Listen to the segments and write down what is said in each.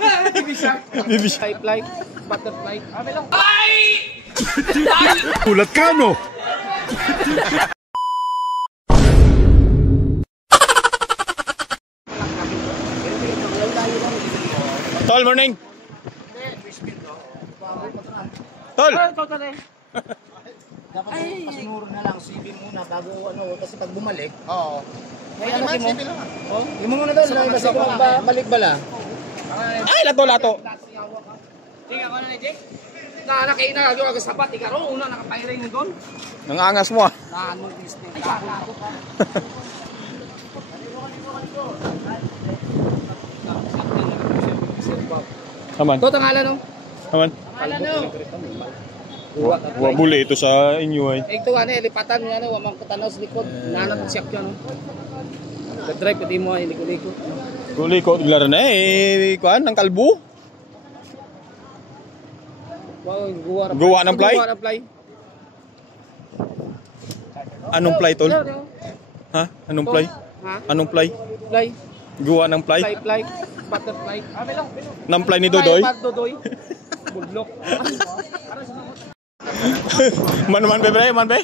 Baby shark. Baby shark. Fly, butterfly. Ay! Kulat ka, no? Tol, morning. Tol. Dapat pasinuro na lang, CV muna bago ano, kasi pag bumalik. Oo. May ano mo? Oh, yung muna doon, kasi kung balik bala. Ay, lato. Tingnan ko na ni Jake. Nakakain na ako sa sapat, ikaw una nakapairing mo doon. Nangangas mo ah. Anong business? Aman. Ito tangalan no? Aman. Tangalan no? Wabuli ito sa inyo ay. Ito ano, lipatan mo ano, wamang katanaw sa likod. Nanap siyak yan no? Ka-drive pati mo ay liko-liko. Liko, iglara na eh. Kuhaan, ng kalbo. Wow, Gawa ng fly? Gawa ng fly. Anong fly, tol? Ha? Anong fly? Ha? Anong fly? Fly. Gawa ng fly? Fly. Butterfly. Ng fly ni Dodoy? Dodoy. Budlok. Man be, man be.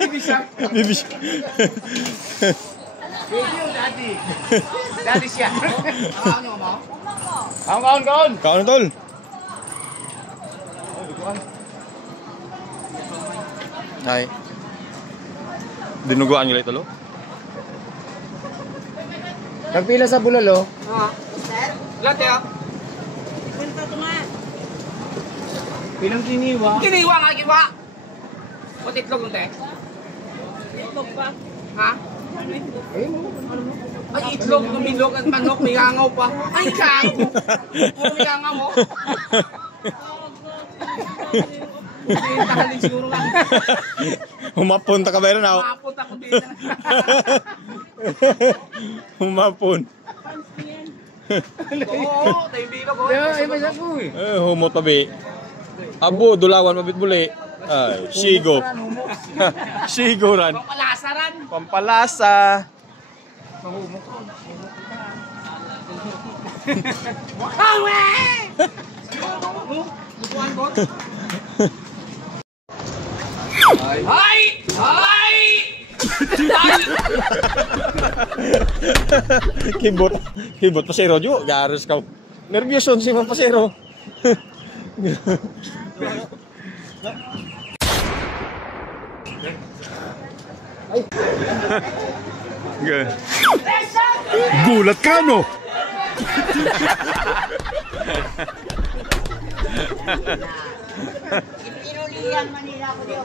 Baby shark. Baby shark. Daddy siya. Kaon, tol. Ay. Dinuguan nyo lang ito, lo? Nagpila sa bulalo. Ha? Latte ah. Pilang kiniwa. Kiniwa nga kiwa. O titlog nun te? Itlog pa. Ha? Ay itlog, lumilog at manok, may hangaw pa. Ay kago. Puro may hangaw mo. Tahalin siguro lang. Humapon ta ka ba rin ako? Humapon ako dito. Humapon. Oo, tayo bilog. Ay, may sapo eh. Humot pa be. Abo, dulawan mabit buli. Ay, sigo. Siguran. Pampalasaran. Pampalasa. Awe! Bukuan ko. Hay! Hay! Kibot pasero jo, garis ka. Nervyoso si Mang Pasero. Gulat ka, no? Inulihan Manila ko diyo.